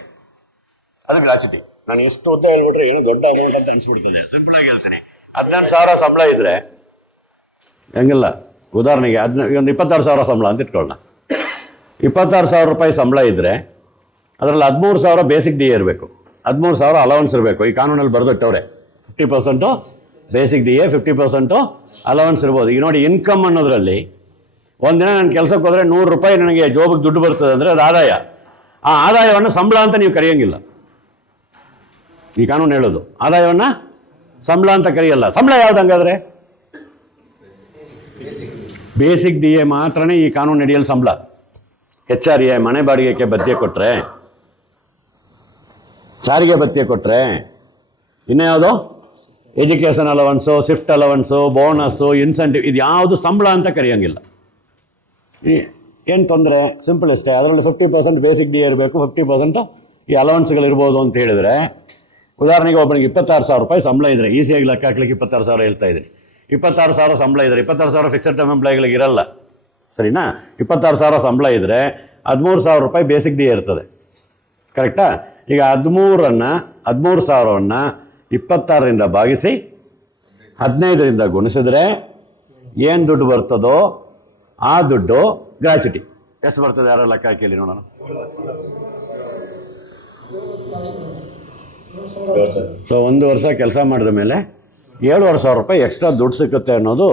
ಅದು ಗ್ರಾಚ್ಯುಟಿ ನಾನು ಎಷ್ಟು ಉದ್ದ ಹೇಳ್ಬಿಟ್ರೆ ಏನೋ ದೊಡ್ಡ ಅಮೌಂಟ್ ಅಂತ ಅನ್ಸ್ಬಿಡ್ತೀನಿ ಸಿಂಪಲ್ ಆಗಿ ಹೇಳ್ತೀನಿ. ಹದಿನೆಂಟು ಸಾವಿರ ಸಂಬಳ ಇದ್ರೆ ಹೆಂಗಿಲ್ಲ? ಉದಾಹರಣೆಗೆ ಹದಿನ ಒಂದು ಇಪ್ಪತ್ತಾರು ಸಾವಿರ ಸಂಬಳ ಅಂತ ಇಟ್ಕೊಳ್ಳೋಣ. ಇಪ್ಪತ್ತಾರು ಸಾವಿರ ರೂಪಾಯಿ ಸಂಬಳ ಇದ್ದರೆ ಅದರಲ್ಲಿ ಹದಿಮೂರು ಸಾವಿರ ಬೇಸಿಕ್ ಡಿ ಇರಬೇಕು. ಹದಿಮೂರು ಸಾವಿರ ಅಲವೆನ್ಸ್ ಇರಬೇಕು. ಈ ಕಾನೂನಲ್ಲಿ ಬರೆದಿಟ್ಟವ್ರೆ. Fifty percent basic D A fifty percent allowance ಇರ್ಬೋದು. ಈಗ ನೋಡಿ ಇನ್ಕಮ್ ಅನ್ನೋದ್ರಲ್ಲಿ ಒಂದಿನ ನಾನು ಕೆಲಸಕ್ಕೆ ಹೋದರೆ ನೂರು ರೂಪಾಯಿ ನನಗೆ ಜೋಬಿಗೆ ದುಡ್ಡು ಬರ್ತದೆ ಅಂದರೆ ಅದು ಆದಾಯ. ಆ ಆದಾಯವನ್ನು ಸಂಬಳ ಅಂತ ನೀವು ಕರೆಯೋಂಗಿಲ್ಲ. ಈ ಕಾನೂನು ಹೇಳೋದು. ಆದಾಯವನ್ನು ಸಂಬಳ ಅಂತ ಕರೆಯಲ್ಲ. ಸಂಬಳ ಯಾವ್ದು ಹಂಗಾದ್ರೆ? ಬೇಸಿಕ್ ಡಿ ಎ ಮಾತ್ರನೇ ಈ ಕಾನೂನು ನಡೆಯಲು ಸಂಬಳ. ಎಚ್ ಆರ್ ಎ ಮನೆ ಬಾಡಿಗೆಗೆ ಭತ್ಯೆ ಕೊಟ್ಟರೆ ಸಾರಿಗೆ ಭತ್ಯೆ ಕೊಟ್ಟರೆ ಇನ್ಯಾವುದು education allowance shift allowance bonus incentive ಇದು ಯಾವುದು ಸಂಬಳ ಅಂತ ಕರೆಯೋಂಗಿಲ್ಲ. ಏನು ತೊಂದರೆ? ಸಿಂಪಲ್ ಇಷ್ಟೇ ಅದರಲ್ಲಿ ಫಿಫ್ಟಿ ಪರ್ಸೆಂಟ್ ಬೇಸಿಕ್ ಡಿ ಇರಬೇಕು ಫಿಫ್ಟಿ ಪರ್ಸೆಂಟು ಈ ಅಲವೆನ್ಸ್ಗಳಿರ್ಬೋದು ಅಂತ ಹೇಳಿದ್ರೆ ಉದಾಹರಣೆಗೆ ಒಬ್ಬನಿಗೆ ಇಪ್ಪತ್ತಾರು ಸಾವಿರ ರೂಪಾಯಿ ಸಂಬಳ ಇದ್ದರೆ ಈಸಿಯಾಗಿ ಲೆಕ್ಕ ಹಾಕ್ಲಿಕ್ಕೆ ಇಪ್ಪತ್ತಾರು ಸಾವಿರ ಹೇಳ್ತಾ ಇದ್ದೀನಿ. ಇಪ್ಪತ್ತಾರು ಸಾವಿರ ಸಂಬಳ ಇದ್ದರೆ ಇಪ್ಪತ್ತಾರು ಸಾವಿರ ಫಿಕ್ಸೆಡ್ ಟರ್ಮ್ ಎಂಪ್ಲಾಯಿಗಳಿಗೆ ಇರಲ್ಲ. ಸರಿನಾ? ಇಪ್ಪತ್ತಾರು ಸಾವಿರ ಸಂಬಳ ಇದ್ದರೆ ಹದಿಮೂರು ಸಾವಿರ ರೂಪಾಯಿ ಬೇಸಿಕ್ ಡಿ ಇರ್ತದೆ. ಕರೆಕ್ಟಾ ಈಗ ಹದಿಮೂರನ್ನು, ಹದಿಮೂರು ಸಾವಿರವನ್ನು ಇಪ್ಪತ್ತಾರರಿಂದ ಭಾಗಿಸಿ, ಹದಿನೈದರಿಂದ ಗುಣಿಸಿದ್ರೆ ಏನು ದುಡ್ಡು ಬರ್ತದೋ ಆ ದುಡ್ಡು ಗ್ರಾಚ್ಯುಟಿ ಎಷ್ಟು ಬರ್ತದೆ? ಯಾರೋ ಲೆಕ್ಕ ಹಾಕಿ ನೋಡೋಣ. ಸೊ ಒಂದು ವರ್ಷ ಕೆಲಸ ಮಾಡಿದ ಮೇಲೆ ಏಳುವರೆ ಸಾವಿರ ರೂಪಾಯಿ ಎಕ್ಸ್ಟ್ರಾ ದುಡ್ಡು ಸಿಕ್ಕುತ್ತೆ ಅನ್ನೋದು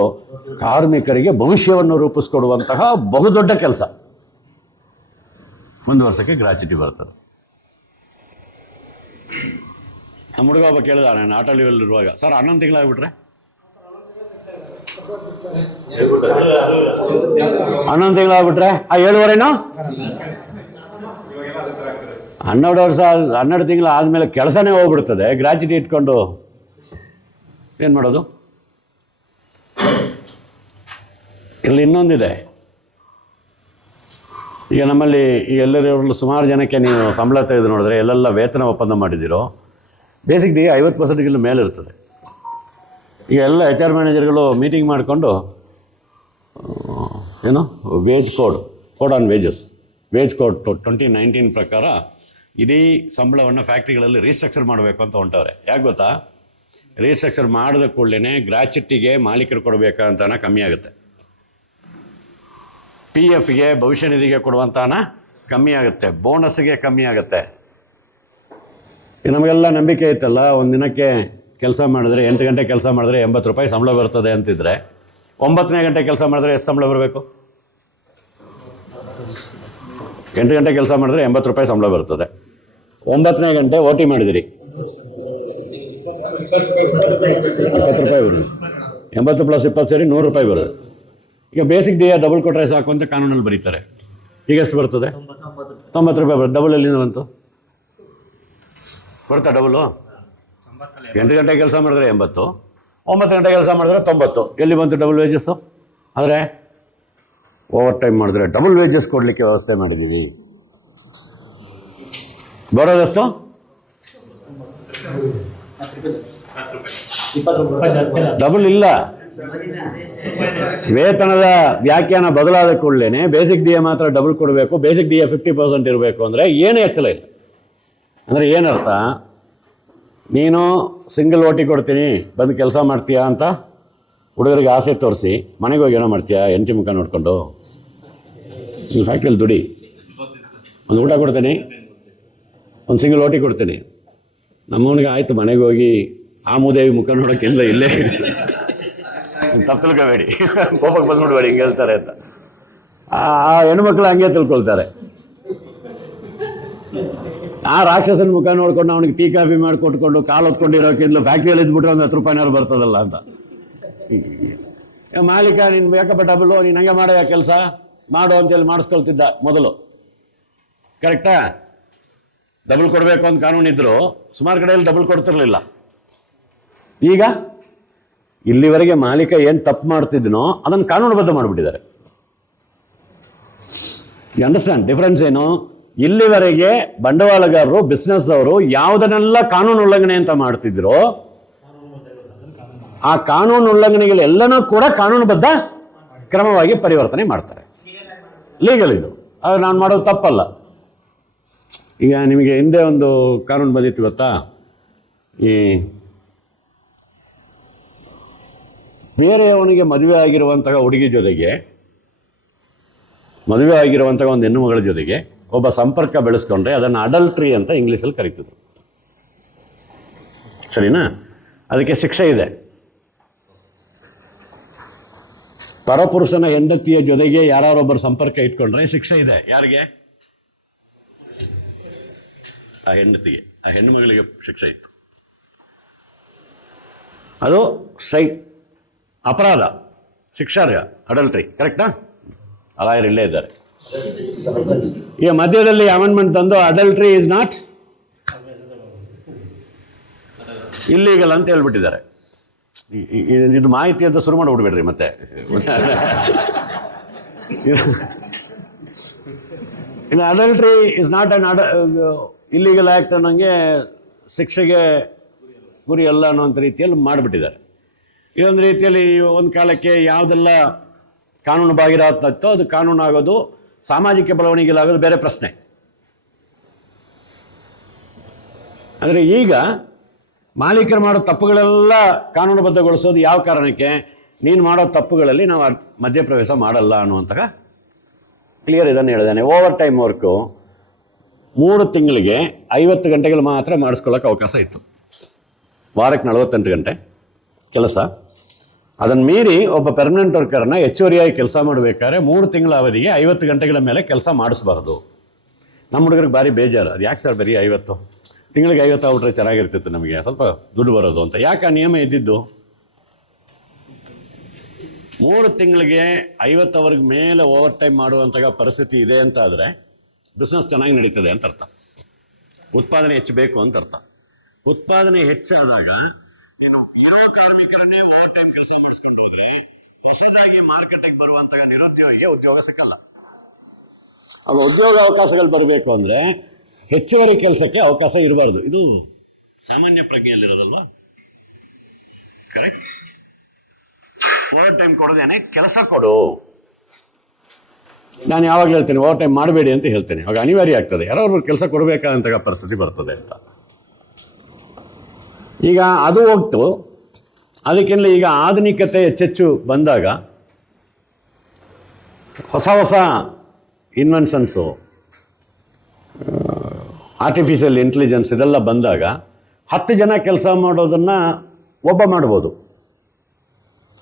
ಕಾರ್ಮಿಕರಿಗೆ ಭವಿಷ್ಯವನ್ನು ರೂಪಿಸ್ಕೊಡುವಂತಹ ಬಹುದೊಡ್ಡ ಕೆಲಸ. ಒಂದು ವರ್ಷಕ್ಕೆ ಗ್ರಾಚ್ಯುಟಿ ಬರ್ತದೆ. ನಮ್ಮ ಹುಡುಗ ಒಬ್ಬ ಕೇಳಿದ ನಾನು ಆಟೋಲಿಯಲ್ಲಿರುವಾಗ ಸರ್, ಹನ್ನೊಂದು ತಿಂಗಳಾಗ್ಬಿಟ್ರೆ? ಹನ್ನೊಂದು ತಿಂಗಳಾಗ್ಬಿಟ್ರೆ? ಆ ಏಳುವರೆನೋ? ಹನ್ನೆರಡು ವರ್ಷ ಹನ್ನೆರಡು ತಿಂಗಳು ಆದಮೇಲೆ ಕೆಲಸನೇ ಹೋಗ್ಬಿಡ್ತದೆ. ಗ್ರಾಚ್ಯುಟಿ ಇಟ್ಕೊಂಡು ಏನು ಮಾಡೋದು? ಇಲ್ಲಿ ಇನ್ನೊಂದಿದೆ. ಈಗ ನಮ್ಮಲ್ಲಿ ಈ ಎಲ್ಲರೂ ಸುಮಾರು ಜನಕ್ಕೆ ನೀವು ಸಂಬಳ ತೆಗೆದು ನೋಡಿದ್ರೆ ಎಲ್ಲೆಲ್ಲ ವೇತನ ಒಪ್ಪಂದ ಮಾಡಿದ್ದೀರೋ ಬೇಸಿಕ್ಲಿ ಐವತ್ತು ಪರ್ಸೆಂಟ್ಗಿಂತ ಮೇಲೆ ಇರ್ತದೆ. ಈಗ ಎಲ್ಲ ಎಚ್ ಆರ್ ಮ್ಯಾನೇಜರ್ಗಳು ಮೀಟಿಂಗ್ ಮಾಡಿಕೊಂಡು ಏನು? Wage code code on wages wage code twenty nineteen ಪ್ರಕಾರ ಇಡೀ ಸಂಬಳವನ್ನು ಫ್ಯಾಕ್ಟ್ರಿಗಳಲ್ಲಿ ರೀಸ್ಟ್ರಕ್ಚರ್ ಮಾಡಬೇಕು ಅಂತ ಹೊಂಟವ್ರೆ. ಯಾಕೆ ಗೊತ್ತಾ? ರೀಸ್ಟ್ರಕ್ಚರ್ ಮಾಡಿದ ಕೂಡಲೇ ಗ್ರಾಚ್ಯುಟಿಗೆ ಮಾಲೀಕರು ಕೊಡಬೇಕಂತ ಕಮ್ಮಿ ಆಗುತ್ತೆ. ಪಿ ಎಫ್ಗೆ ಭವಿಷ್ಯ ನಿಧಿಗೆ ಕೊಡುವಂಥ ಹಣ ಕಮ್ಮಿ ಆಗುತ್ತೆ. ಬೋನಸ್ಗೆ ಕಮ್ಮಿ ಆಗುತ್ತೆ. ನಮಗೆಲ್ಲ ನಂಬಿಕೆ ಇತ್ತಲ್ಲ? ಒಂದು ದಿನಕ್ಕೆ ಕೆಲಸ ಮಾಡಿದ್ರೆ ಎಂಟು ಗಂಟೆ ಕೆಲಸ ಮಾಡಿದ್ರೆ ಎಂಬತ್ತು ರೂಪಾಯಿ ಸಂಬಳ ಬರ್ತದೆ ಅಂತಿದ್ರೆ ಒಂಬತ್ತನೇ ಗಂಟೆ ಕೆಲಸ ಮಾಡಿದ್ರೆ ಎಷ್ಟು ಸಂಬಳ ಬರಬೇಕು? ಎಂಟು ಗಂಟೆ ಕೆಲಸ ಮಾಡಿದ್ರೆ ಎಂಬತ್ತು ರೂಪಾಯಿ ಸಂಬಳ ಬರ್ತದೆ. ಒಂಬತ್ತನೇ ಗಂಟೆ ಓ ಟಿ ಮಾಡಿದಿರಿ. ಇಪ್ಪತ್ತು ರೂಪಾಯಿ ಬರೋದು ಎಂಬತ್ತು ಪ್ಲಸ್ ಇಪ್ಪತ್ತು ಸೇರಿ ನೂರು ರೂಪಾಯಿ ಬರೋದು ಈಗ ಬೇಸಿಕ್ ಡಿ ಡಬಲ್ ಕೊಟ್ಟರೆ ಸಾಕು ಅಂತ ಕಾನೂನಲ್ಲಿ ಬರೀತಾರೆ. ಈಗ ಎಷ್ಟು ಬರ್ತದೆ? ತೊಂಬತ್ತು ರೂಪಾಯಿ ಬರುತ್ತೆ ಡಬಲ್ ಎಲ್ಲಿಂದ ಬಂತು? ಬರ್ತಾ ಡಬಲು ಎಂಟು ಗಂಟೆ ಕೆಲಸ ಮಾಡಿದ್ರೆ ಎಂಬತ್ತು. ಒಂಬತ್ತು ಗಂಟೆ ಕೆಲಸ ಮಾಡಿದ್ರೆ ತೊಂಬತ್ತು. ಎಲ್ಲಿ ಬಂತು ಡಬಲ್ ವೇಜಸ್ಸು ಆದರೆ ಓವರ್ ಟೈಮ್ ಮಾಡಿದ್ರೆ ಡಬಲ್ ವೇಜಸ್ ಕೊಡಲಿಕ್ಕೆ ವ್ಯವಸ್ಥೆ ಮಾಡಿದ್ದೀವಿ ಬರೋದಷ್ಟು? ಡಬಲ್ ಇಲ್ಲ. ವೇತನದ ವ್ಯಾಖ್ಯಾನ ಬದಲಾದ ಕೂಡಲೇ ಬೇಸಿಕ್ ಡಿ ಎ ಮಾತ್ರ ಡಬಲ್ ಕೊಡಬೇಕು basic D A fifty percent ಇರಬೇಕು ಅಂದರೆ ಏನೂ ಹೆಚ್ಚಳ ಇಲ್ಲ. ಅಂದರೆ ಏನರ್ಥ? ನೀನು ಸಿಂಗಲ್ ಓಟಿ ಕೊಡ್ತೀನಿ ಬಂದು ಕೆಲಸ ಮಾಡ್ತೀಯಾ ಅಂತ ಹುಡುಗರಿಗೆ ಆಸೆ ತೋರಿಸಿ ಮನೆಗೆ ಹೋಗಿ ಏನೋ ಮಾಡ್ತೀಯಾ? ಎಂಟಿ ಮುಖ ನೋಡಿಕೊಂಡು. ನೀನು ಫ್ಯಾಕ್ಟ್ರಿಯಲ್ಲಿ ದುಡಿ. ಒಂದು ಊಟ ಕೊಡ್ತೀನಿ. ಒಂದು ಸಿಂಗಲ್ ಓಟಿ ಕೊಡ್ತೀನಿ. ನಮ್ಮವನಿಗೆ ಆಯಿತು, ಮನೆಗೆ ಹೋಗಿ ಆ ಮುಖ ನೋಡೋಕ್ಕಿಲ್ಲ ಇಲ್ಲೇ. ತಪ್ಪು ತಿಳ್ಕೋಬೇಡಿ. ಕೋಪಕ್ಕೆ ಬಂದು ನೋಡಬೇಡಿ ಹಿಂಗೆ ಹೇಳ್ತಾರೆ ಅಂತ. ಆ ಹೆಣ್ಮಕ್ಳು ಹಂಗೆ ತಿಳ್ಕೊಳ್ತಾರೆ. ಆ ರಾಕ್ಷಸನ ಮುಖ ನೋಡ್ಕೊಂಡು ಅವನಿಗೆ ಟೀ ಕಾಫಿ ಮಾಡಿ ಕೊಟ್ಕೊಂಡು ಕಾಲು ಹೊತ್ಕೊಂಡಿರೋಕ್ಕಿಂತ ಫ್ಯಾಕ್ಟ್ರಿಯಲ್ಲಿ ಇದ್ಬಿಟ್ರೆ ಒಂದು ಹತ್ತು ರೂಪಾಯಿನಾರು ಬರ್ತದಲ್ಲ ಅಂತ. ಮಾಲೀಕ, ನೀನು ಬೇಕಪ್ಪ ಡಬಲು ನೀನು ಹಂಗೆ ಮಾಡೋ ಕೆಲಸ? ಮಾಡು ಅಂತೇಳಿ ಮಾಡಿಸ್ಕೊಳ್ತಿದ್ದ ಮೊದಲು. ಕರೆಕ್ಟಾ ಡಬಲ್ ಕೊಡಬೇಕು ಅಂತ ಕಾನೂನಿದ್ರು, ಸುಮಾರು ಕಡೆಯಲ್ಲಿ ಡಬಲ್ ಕೊಡ್ತಿರ್ಲಿಲ್ಲ. ಈಗ ಇಲ್ಲಿವರೆಗೆ ಮಾಲೀಕ ಏನು ತಪ್ಪು ಮಾಡ್ತಿದ್ನೋ ಅದನ್ನು ಕಾನೂನುಬದ್ಧ ಮಾಡಿಬಿಟ್ಟಿದ್ದಾರೆ. ಯು ಅಂಡರ್ಸ್ಟ್ಯಾಂಡ್ ಡಿಫ್ರೆನ್ಸ್ ಏನು? ಇಲ್ಲಿವರೆಗೆ ಬಂಡವಾಳಗಾರರು ಬಿಸ್ನೆಸ್ ಅವರು ಯಾವುದನ್ನೆಲ್ಲ ಕಾನೂನು ಉಲ್ಲಂಘನೆ ಅಂತ ಮಾಡ್ತಿದ್ರು, ಆ ಕಾನೂನು ಉಲ್ಲಂಘನೆಗಳೆಲ್ಲನೂ ಕೂಡ ಕಾನೂನುಬದ್ಧ ಕ್ರಮವಾಗಿ ಪರಿವರ್ತನೆ ಮಾಡ್ತಾರೆ. ಲೀಗಲ್ ಇದು. ಅದು ನಾನು ಮಾಡೋದು ತಪ್ಪಲ್ಲ. ಈಗ ನಿಮಗೆ ಹಿಂದೆ ಒಂದು ಕಾನೂನು ಬಂದಿತ್ತು ಗೊತ್ತಾ? ಈ ಬೇರೆಯವನಿಗೆ ಮದುವೆ ಆಗಿರುವಂತಹ ಹುಡುಗಿ ಜೊತೆಗೆ, ಮದುವೆ ಆಗಿರುವಂತಹ ಒಂದು ಹೆಣ್ಣು ಮಗಳ ಜೊತೆಗೆ ಒಬ್ಬ ಸಂಪರ್ಕ ಬೆಳೆಸ್ಕೊಂಡ್ರೆ ಅದನ್ನು ಅಡಲ್ಟ್ರಿ ಅಂತ ಇಂಗ್ಲೀಷಲ್ಲಿ ಕರೀತಿದ್ರು. ಸರಿನಾ? ಅದಕ್ಕೆ ಶಿಕ್ಷೆ ಇದೆ. ಪರಪುರುಷನ ಹೆಂಡತಿಯ ಜೊತೆಗೆ ಯಾರೊಬ್ಬರು ಸಂಪರ್ಕ ಇಟ್ಕೊಂಡ್ರೆ ಶಿಕ್ಷೆ ಇದೆ. ಯಾರಿಗೆ? ಆ ಹೆಂಡತಿಗೆ, ಆ ಹೆಣ್ಣು ಮಗಳಿಗೆ ಶಿಕ್ಷೆ ಇತ್ತು. ಅದು ಸೈ ಅಪರಾಧ, ಶಿಕ್ಷಾರ್ಹ ಅಡಲ್ಟ್ರಿ ಕರೆಕ್ಟಾ ಅಲಾಯರ್ ಇಲ್ಲೇ ಇದ್ದಾರೆ. ಈಗ ಮಧ್ಯದಲ್ಲಿ ಅಮೆಂಡ್ಮೆಂಟ್ ತಂದು ಅಡಲ್ಟ್ರಿ ಇಸ್ ನಾಟ್ ಇಲ್ಲೀಗಲ್ ಅಂತ ಹೇಳ್ಬಿಟ್ಟಿದ್ದಾರೆ. ಇದು ಮಾಹಿತಿ ಅಂತ ಶುರು ಮಾಡಿಬಿಡ್ಬೇಡ್ರಿ ಮತ್ತೆ. ಅಡಲ್ಟ್ರಿ ಇಸ್ ನಾಟ್ ಅನ್ ಅಡ ಇಲ್ಲಿಗಲ್ ಆ್ಯಕ್ಟ್ ಅನ್ನೋಂಗೆ ಶಿಕ್ಷೆಗೆ ಗುರಿ ಅಲ್ಲ ಅನ್ನೋಂಥ ರೀತಿಯಲ್ಲಿ ಮಾಡಿಬಿಟ್ಟಿದ್ದಾರೆ. ಇದೊಂದು ರೀತಿಯಲ್ಲಿ ಒಂದು ಕಾಲಕ್ಕೆ ಯಾವುದೆಲ್ಲ ಕಾನೂನು ಬಾಹಿರಾತೋ ಅದು ಕಾನೂನು ಆಗೋದು ಸಾಮಾಜಿಕ ಬೆಳವಣಿಗೆಲಾಗೋದು ಬೇರೆ ಪ್ರಶ್ನೆ. ಆದರೆ ಈಗ ಮಾಲೀಕರು ಮಾಡೋ ತಪ್ಪುಗಳೆಲ್ಲ ಕಾನೂನುಬದ್ಧಗೊಳಿಸೋದು ಯಾವ ಕಾರಣಕ್ಕೆ? ನೀನು ಮಾಡೋ ತಪ್ಪುಗಳಲ್ಲಿ ನಾವು ಮಧ್ಯಪ್ರವೇಶ ಮಾಡಲ್ಲ ಅನ್ನುವಂತಹ ಕ್ಲಿಯರ್ ಇದನ್ನು ಹೇಳಿದ್ದಾನೆ. ಓವರ್ ಟೈಮ್ ವರ್ಕು ಮೂರು ತಿಂಗಳಿಗೆ ಐವತ್ತು ಗಂಟೆಗಳು ಮಾತ್ರ ಮಾಡಿಸ್ಕೊಳ್ಳೋಕೆ ಅವಕಾಶ ಇತ್ತು. ವಾರಕ್ಕೆ ನಲವತ್ತೆಂಟು ಗಂಟೆ ಕೆಲಸ. ಅದನ್ನು ಮೀರಿ ಒಬ್ಬ ಪರ್ಮನೆಂಟ್ ವರ್ಕರ್ನ ಹೆಚ್ಚುವರಿಯಾಗಿ ಕೆಲಸ ಮಾಡಬೇಕಾದ್ರೆ ಮೂರು ತಿಂಗಳ ಅವಧಿಗೆ ಐವತ್ತು ಗಂಟೆಗಳ ಮೇಲೆ ಕೆಲಸ ಮಾಡಿಸ್ಬಾರ್ದು. ನಮ್ಮ ಹುಡುಗರಿಗೆ ಭಾರಿ ಬೇಜಾರು. ಅದು ಯಾಕೆ ಸರ್ ಬರೀ ಐವತ್ತು? ತಿಂಗಳಿಗೆ ಐವತ್ತು ಆಗ್ಬಿಟ್ರೆ ಚೆನ್ನಾಗಿರ್ತಿತ್ತು ನಮಗೆ. ಸ್ವಲ್ಪ ದುಡ್ಡು ಬರೋದು ಅಂತ. ಯಾಕೆ ಆ ನಿಯಮ ಇದ್ದಿದ್ದು? ಮೂರು ತಿಂಗಳಿಗೆ ಐವತ್ತವರೆಗೆ ಮೇಲೆ ಓವರ್ ಟೈಮ್ ಮಾಡುವಂತಹ ಪರಿಸ್ಥಿತಿ ಇದೆ ಅಂತ ಆದರೆ ಬಿಸ್ನೆಸ್ ಚೆನ್ನಾಗಿ ನಡೀತದೆ ಅಂತ ಅರ್ಥ. ಉತ್ಪಾದನೆ ಹೆಚ್ಚು ಬೇಕು ಅಂತ ಅರ್ಥ. ಉತ್ಪಾದನೆ ಹೆಚ್ಚಾದಾಗ ನೀನು ಇರೋ ಕಾರ್ಮಿಕರನ್ನೇ ಓವರ್ ಟೈಮ್ ಕೆಲಸ ನಡೆಸ್ಕೊಂಡು ಹೋದ್ರೆ ಹೊಸದಾಗಿ ಮಾರ್ಕೆಟಿಗೆ ಬರುವಂತ ನಿರುದ್ಯೋಗಿಗೆ ಉದ್ಯೋಗ ಸಿಕ್ಕಲ್ಲ. ಅದು ಉದ್ಯೋಗ ಅವಕಾಶಗಳು ಬರಬೇಕು ಅಂದ್ರೆ ಹೆಚ್ಚುವರಿ ಕೆಲಸಕ್ಕೆ ಅವಕಾಶ ಇರಬಾರ್ದು. ಇದು ಸಾಮಾನ್ಯ ಪ್ರಜ್ಞೆಯಲ್ಲಿರೋದಲ್ವಾ? ಕರೆಕ್ಟ್ ಓವರ್ ಟೈಮ್ ಕೊಡೋದೇನೆ ಕೆಲಸ ಕೊಡು. ನಾನು ಯಾವಾಗಲೂ ಹೇಳ್ತೇನೆ ಓವರ್ ಟೈಮ್ ಮಾಡಬೇಡಿ ಅಂತ ಹೇಳ್ತೇನೆ. ಆಗ ಅನಿವಾರ್ಯ ಆಗ್ತದೆ. ಯಾರೋ ಕೆಲಸ ಕೊಡಬೇಕಾದಂತಹ ಪರಿಸ್ಥಿತಿ ಬರ್ತದೆ ಅಂತ. ಈಗ ಅದು ಹೋಗ್ತು. ಅದಕ್ಕಿಂತ ಈಗ ಆಧುನಿಕತೆ ಹೆಚ್ಚೆಚ್ಚು ಬಂದಾಗ ಹೊಸ ಹೊಸ ಇನ್ವೆನ್ಷನ್ಸು ಆರ್ಟಿಫಿಷಿಯಲ್ ಇಂಟೆಲಿಜೆನ್ಸ್ ಇದೆಲ್ಲ ಬಂದಾಗ ಹತ್ತು ಜನ ಕೆಲಸ ಮಾಡೋದನ್ನು ಒಬ್ಬ ಮಾಡ್ಬೋದು.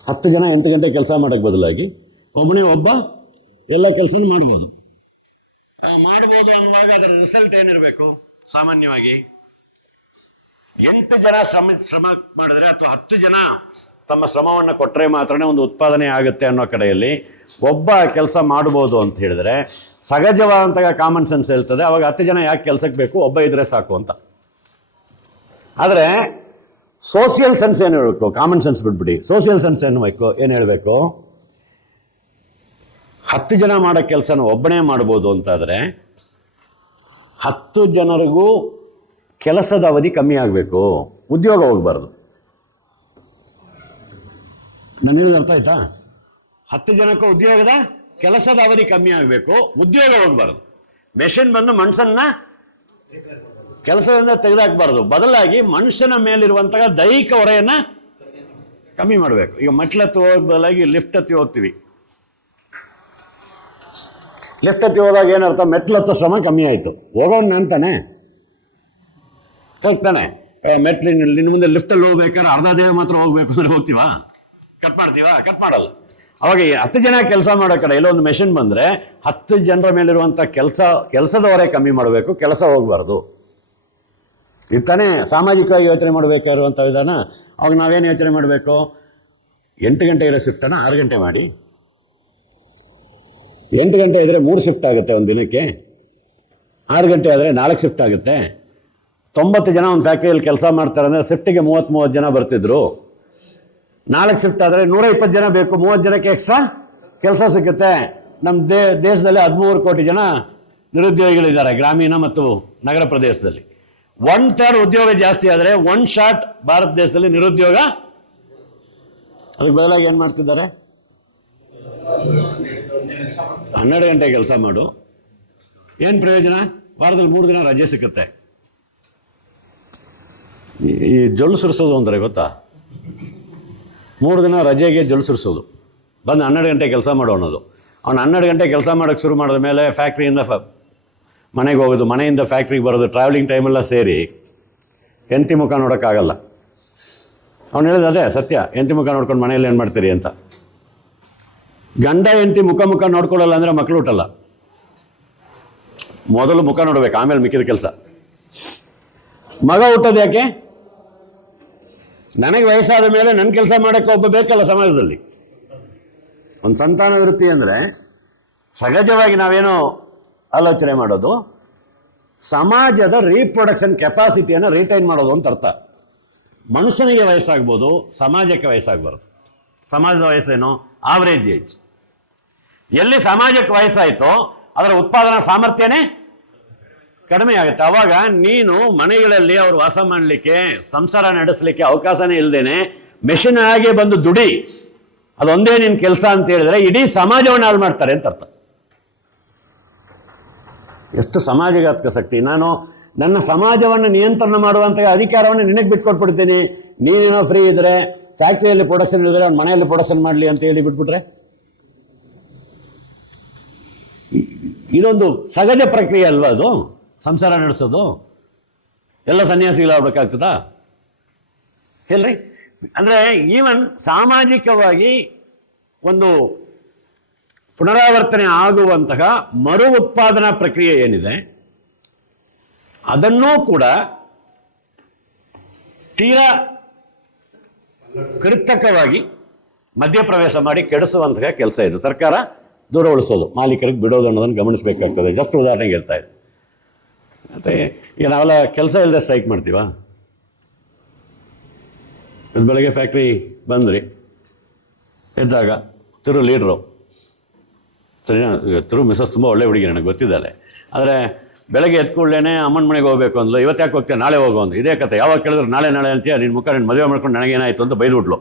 ಹತ್ತು ಜನ ಎಂಟು ಗಂಟೆ ಕೆಲಸ ಮಾಡೋಕ್ಕೆ ಬದಲಾಗಿ ಒಬ್ಬನೇ ಒಬ್ಬ ಎಲ್ಲ ಕೆಲಸ ಮಾಡಬಹುದು ಮಾಡ್ಬೋದು ಅನ್ನುವಾಗ ಅದರ ರಿಸಲ್ಟ್ ಏನಿರಬೇಕು? ಸಾಮಾನ್ಯವಾಗಿ ಎಂಟು ಜನ ಶ್ರಮ ಶ್ರಮ ಮಾಡಿದ್ರೆ ಅಥವಾ ಹತ್ತು ಜನ ತಮ್ಮ ಶ್ರಮವನ್ನು ಕೊಟ್ಟರೆ ಮಾತ್ರನೇ ಒಂದು ಉತ್ಪಾದನೆ ಆಗುತ್ತೆ ಅನ್ನೋ ಕಡೆಯಲ್ಲಿ ಒಬ್ಬ ಕೆಲಸ ಮಾಡ್ಬೋದು ಅಂತ ಹೇಳಿದ್ರೆ ಸಹಜವಾದಂತಹ ಕಾಮನ್ ಸೆನ್ಸ್ ಹೇಳ್ತದೆ ಅವಾಗ ಹತ್ತು ಜನ ಯಾಕೆ ಕೆಲಸಕ್ಕೆ ಬೇಕು? ಒಬ್ಬ ಇದ್ರೆ ಸಾಕು ಅಂತ. ಆದರೆ ಸೋಷಿಯಲ್ ಸೆನ್ಸ್ ಏನು ಹೇಳಬೇಕು? ಕಾಮನ್ ಸೆನ್ಸ್ ಬಿಟ್ಬಿಡಿ. ಸೋಷಿಯಲ್ ಸೆನ್ಸ್ ಏನು ಬೇಕು ಏನು ಹೇಳಬೇಕು? ಹತ್ತು ಜನ ಮಾಡೋ ಕೆಲಸನ ಒಬ್ಬನೇ ಮಾಡ್ಬೋದು ಅಂತಾದರೆ ಹತ್ತು ಜನರಿಗೂ ಕೆಲಸದ ಅವಧಿ ಕಮ್ಮಿ ಆಗಬೇಕು. ಉದ್ಯೋಗ ಹೋಗಬಾರ್ದು. ನನ್ನ ಹೇಳಿದ ಅರ್ಥ ಆಯ್ತಾ? ಹತ್ತು ಜನಕ್ಕೂ ಉದ್ಯೋಗದ ಕೆಲಸದ ಅವಧಿ ಕಮ್ಮಿ ಆಗಬೇಕು, ಉದ್ಯೋಗ ಹೋಗಬಾರ್ದು. ಮೆಷಿನ್ ಬಂದು ಮನುಷ್ಯನ್ನ ಕೆಲಸದಿಂದ ತೆಗೆದಾಕ್ಬಾರ್ದು. ಬದಲಾಗಿ ಮನುಷ್ಯನ ಮೇಲಿರುವಂತಹ ದೈಹಿಕ ಹೊರೆಯನ್ನ ಕಮ್ಮಿ ಮಾಡಬೇಕು. ಈಗ ಮೆಟ್ಲತ್ತಿ ಹೋಗಿ ಬದಲಾಗಿ ಲಿಫ್ಟ್ ಹತ್ತಿ ಹೋಗ್ತೀವಿ. ಲಿಫ್ಟ್ ಹತ್ತಿ ಹೋದಾಗ ಏನರ್ಥ ಹತ್ತೋ ಶ್ರಮ ಕಮ್ಮಿ ಆಯಿತು. ಹೋಗೋಣ ಅಂತಾನೆ? ಕಲ್ತಾನೆ ಮೆಟ್ಲಿನಲ್ಲಿ ನಿನ್ನ ಮುಂದೆ ಲಿಫ್ಟಲ್ಲಿ ಹೋಗ್ಬೇಕಾದ್ರೆ ಅರ್ಧ ದೇಹ ಮಾತ್ರ ಹೋಗ್ಬೇಕು ಅಂದ್ರೆ ಹೋಗ್ತೀವಾ? ಕಟ್ ಮಾಡ್ತೀವಾ? ಕಟ್ ಮಾಡಲ್ಲ. ಅವಾಗ ಹತ್ತು ಜನ ಕೆಲಸ ಮಾಡೋ ಕಡೆ, ಇಲ್ಲೊಂದು ಮೆಷಿನ್ ಬಂದರೆ ಹತ್ತು ಜನರ ಮೇಲಿರುವಂಥ ಕೆಲಸ, ಕೆಲಸದವರೇ ಕಮ್ಮಿ ಮಾಡಬೇಕು, ಕೆಲಸ ಹೋಗಬಾರ್ದು. ಇತ್ತಾನೆ ತಾನೇ ಸಾಮಾಜಿಕವಾಗಿ ಯೋಚನೆ ಮಾಡಬೇಕಾಗಿರುವಂಥ ವಿಧಾನ. ಅವಾಗ ನಾವೇನು ಯೋಚನೆ ಮಾಡಬೇಕು? ಎಂಟು ಗಂಟೆ ಇರೋ ಶಿಫ್ಟನ್ನು ಆರು ಗಂಟೆ ಮಾಡಿ. ಎಂಟು ಗಂಟೆ ಇದ್ದರೆ ಮೂರು ಶಿಫ್ಟ್ ಆಗುತ್ತೆ ಒಂದು ದಿನಕ್ಕೆ. ಆರು ಗಂಟೆ ಆದರೆ ನಾಲ್ಕು ಶಿಫ್ಟ್ ಆಗುತ್ತೆ. ತೊಂಬತ್ತು ಜನ ಒಂದು ಫ್ಯಾಕ್ಟ್ರಿಯಲ್ಲಿ ಕೆಲಸ ಮಾಡ್ತಾರೆ ಅಂದರೆ ಶಿಫ್ಟಿಗೆ ಮೂವತ್ತು ಮೂವತ್ತು ಜನ ಬರ್ತಿದ್ರು. ನಾಲ್ಕು ಶಿಫ್ಟ್ ಆದರೆ ನೂರ ಇಪ್ಪತ್ತು ಜನ ಬೇಕು, ಮೂವತ್ತು ಜನಕ್ಕೆ ಎಕ್ಸ್ಟ್ರಾ ಕೆಲಸ ಸಿಗುತ್ತೆ. ನಮ್ಮ ದೇ, ದೇಶದಲ್ಲಿ ಹದಿಮೂರು ಕೋಟಿ ಜನ ನಿರುದ್ಯೋಗಿಗಳಿದ್ದಾರೆ, ಗ್ರಾಮೀಣ ಮತ್ತು ನಗರ ಪ್ರದೇಶದಲ್ಲಿ. ಒನ್ ಥರ್ಡ್ ಉದ್ಯೋಗ ಜಾಸ್ತಿ ಆದರೆ ಒನ್ ಶಾಟ್ ಭಾರತ ದೇಶದಲ್ಲಿ ನಿರುದ್ಯೋಗ. ಅದಕ್ಕೆ ಬದಲಾಗಿ ಏನು ಮಾಡ್ತಿದ್ದಾರೆ? ಹನ್ನೆರಡು ಗಂಟೆ ಕೆಲಸ ಮಾಡು. ಏನು ಪ್ರಯೋಜನ? ವಾರದಲ್ಲಿ ಮೂರು ದಿನ ರಜೆ ಸಿಕ್ಕುತ್ತೆ ಈ- ಜೊಳ್ಳು ಸುರಿಸೋದು ಅಂದರೆ ಗೊತ್ತಾ? ಮೂರು ದಿನ ರಜೆಗೆ ಜೊಳ್ಳು ಸುರಿಸೋದು. ಬಂದು ಹನ್ನೆರಡು ಗಂಟೆ ಕೆಲಸ ಮಾಡೋ ಅನ್ನೋದು. ಅವ್ನು ಹನ್ನೆರಡು ಗಂಟೆ ಕೆಲಸ ಮಾಡೋಕ್ಕೆ ಶುರು ಮಾಡಿದ ಮೇಲೆ ಫ್ಯಾಕ್ಟ್ರಿಯಿಂದ ಫ ಮನೆಗೆ ಹೋಗೋದು, ಮನೆಯಿಂದ ಫ್ಯಾಕ್ಟ್ರಿಗೆ ಬರೋದು ಟ್ರಾವೆಲಿಂಗ್ ಟೈಮೆಲ್ಲ ಸೇರಿ ಎಂತಿ ಮುಖ ನೋಡೋಕ್ಕಾಗಲ್ಲ. ಅವ್ನು ಹೇಳಿದ ಅದೇ ಸತ್ಯ ಎಂತಿ ಮುಖ ನೋಡ್ಕೊಂಡು ಮನೆಯಲ್ಲಿ ಏನು ಮಾಡ್ತೀರಿ ಅಂತ. ಗಂಡ ಹೆಂಡತಿ ಮುಖ ಮುಖ ನೋಡ್ಕೊಳ್ಳಲ್ಲ ಅಂದರೆ ಮಕ್ಕಳು ಹುಟ್ಟಲ್ಲ. ಮೊದಲು ಮುಖ ನೋಡ್ಬೇಕು, ಆಮೇಲೆ ಮಿಕ್ಕಿದ ಕೆಲಸ. ಮಗ ಹುಟ್ಟೋದು ಯಾಕೆ? ನನಗೆ ವಯಸ್ಸಾದ ಮೇಲೆ ನನ್ನ ಕೆಲಸ ಮಾಡೋಕ್ಕೆ ಒಬ್ಬ ಬೇಕಲ್ಲ ಸಮಾಜದಲ್ಲಿ. ಒಂದು ಸಂತಾನ ವೃತ್ತಿ ಅಂದರೆ ಸಹಜವಾಗಿ ನಾವೇನೋ ಆಲೋಚನೆ ಮಾಡೋದು, ಸಮಾಜದ ರೀಪ್ರೊಡಕ್ಷನ್ ಕೆಪಾಸಿಟಿಯನ್ನು ರಿಟೈನ್ ಮಾಡೋದು ಅಂತ ಅರ್ಥ. ಮನುಷ್ಯನಿಗೆ ವಯಸ್ಸಾಗ್ಬೋದು, ಸಮಾಜಕ್ಕೆ ವಯಸ್ಸಾಗಬಾರ್ದು. ಸಮಾಜದ ವಯಸ್ಸೇನು? ಆವರೇಜ್ ಏಜ್ ಎಲ್ಲಿ ಸಮಾಜಕ್ಕೆ ವಯಸ್ಸಾಯಿತೋ ಅದರ ಉತ್ಪಾದನಾ ಸಾಮರ್ಥ್ಯನೇ ಕಡಿಮೆ ಆಗುತ್ತೆ. ಅವಾಗ ನೀನು ಮನೆಗಳಲ್ಲಿ ಅವ್ರು ವಾಸ ಮಾಡಲಿಕ್ಕೆ, ಸಂಸಾರ ನಡೆಸಲಿಕ್ಕೆ ಅವಕಾಶನೇ ಇಲ್ಲದೇನೆ ಮೆಷಿನ್ ಆಗಿ ಬಂದು ದುಡಿ. ಅದೊಂದೇ ನಿನ್ನ ಕೆಲಸ ಅಂತ ಹೇಳಿದ್ರೆ ಇಡೀ ಸಮಾಜವನ್ನು ಹಾಳು ಮಾಡ್ತಾರೆ ಅಂತ ಅರ್ಥ. ಎಷ್ಟು ಸಮಾಜಘಾತಕ ಶಕ್ತಿ. ನಾನು ನನ್ನ ಸಮಾಜವನ್ನು ನಿಯಂತ್ರಣ ಮಾಡುವಂಥ ಅಧಿಕಾರವನ್ನು ನಿನಗೆ ಬಿಟ್ಕೊಟ್ಬಿಡ್ತೀನಿ. ನೀನೇನೋ ಫ್ರೀ ಇದ್ದರೆ ಫ್ಯಾಕ್ಟ್ರಿಯಲ್ಲಿ ಪ್ರೊಡಕ್ಷನ್ ಇದ್ದರೆ ಅವ್ನು ಮನೆಯಲ್ಲಿ ಪ್ರೊಡಕ್ಷನ್ ಮಾಡಲಿ ಅಂತ ಹೇಳಿ ಬಿಟ್ಬಿಟ್ರೆ? ಇದೊಂದು ಸಹಜ ಪ್ರಕ್ರಿಯೆ ಅಲ್ವಾ ಅದು? ಸಂಸಾರ ನಡೆಸೋದು? ಎಲ್ಲ ಸನ್ಯಾಸಿಗಳಾಗಬೇಕಾಗ್ತದಾ? ಹೇಳ್ರಿ. ಅಂದರೆ ಈವನ್ ಸಾಮಾಜಿಕವಾಗಿ ಒಂದು ಪುನರಾವರ್ತನೆ ಆಗುವಂತಹ ಮರು ಉತ್ಪಾದನಾ ಪ್ರಕ್ರಿಯೆ ಏನಿದೆ, ಅದನ್ನೂ ಕೂಡ ತೀರಾ ಕೃತಕವಾಗಿ ಮಧ್ಯಪ್ರವೇಶ ಮಾಡಿ ಕೆಡಿಸುವಂತಹ ಕೆಲಸ ಇದು. ಸರ್ಕಾರ ದೂರ ಉಳಿಸೋದು. ಮಾಲೀಕರಿಗೆ ಬಿಡೋದು ಅನ್ನೋದನ್ನು ಗಮನಿಸಬೇಕಾಗ್ತದೆ. ಜಸ್ಟ್ ಉದಾಹರಣೆಗೆ ಹೇಳ್ತಾ ಇದೆ ಮತ್ತು ಈಗ ನಾವೆಲ್ಲ ಕೆಲಸ ಇಲ್ಲದೆ ಸ್ಟ್ರೈಕ್ ಮಾಡ್ತೀವ? ಇದು ಬೆಳಗ್ಗೆ ಫ್ಯಾಕ್ಟ್ರಿ ಬಂದ್ರಿ, ಎದ್ದಾಗ ತಿರು ಲೀಡ್ರು, ಸರಿನಾ? ತಿರು ಮಿಸಸ್ ತುಂಬ ಒಳ್ಳೆ ಹುಡುಗಿ ನನಗೆ ಗೊತ್ತಿದ್ದಾಳೆ. ಆದರೆ ಬೆಳಗ್ಗೆ ಎತ್ಕೊಳ್ಳೇನೆ ಅಮ್ಮನ ಮನೆಗೆ ಹೋಗಬೇಕು ಅಂದ್ಲು. ಇವತ್ತು ಯಾಕೆ ಹೋಗ್ತೀಯ? ನಾಳೆ ಹೋಗೋ ಅಂದ್ಲು. ಇದೇ ಕತೆ. ಯಾವಾಗ ಕೇಳಿದ್ರೆ ನಾಳೆ ನಾಳೆ ಅಂತೀಯ? ನಿನ್ನ ಮುಖ ನಿನ್ನ ಮದುವೆ ಮಾಡ್ಕೊಂಡು ನನಗೇನಾಯಿತು ಅಂತ ಬೈದ್ಬಿಟ್ಲು.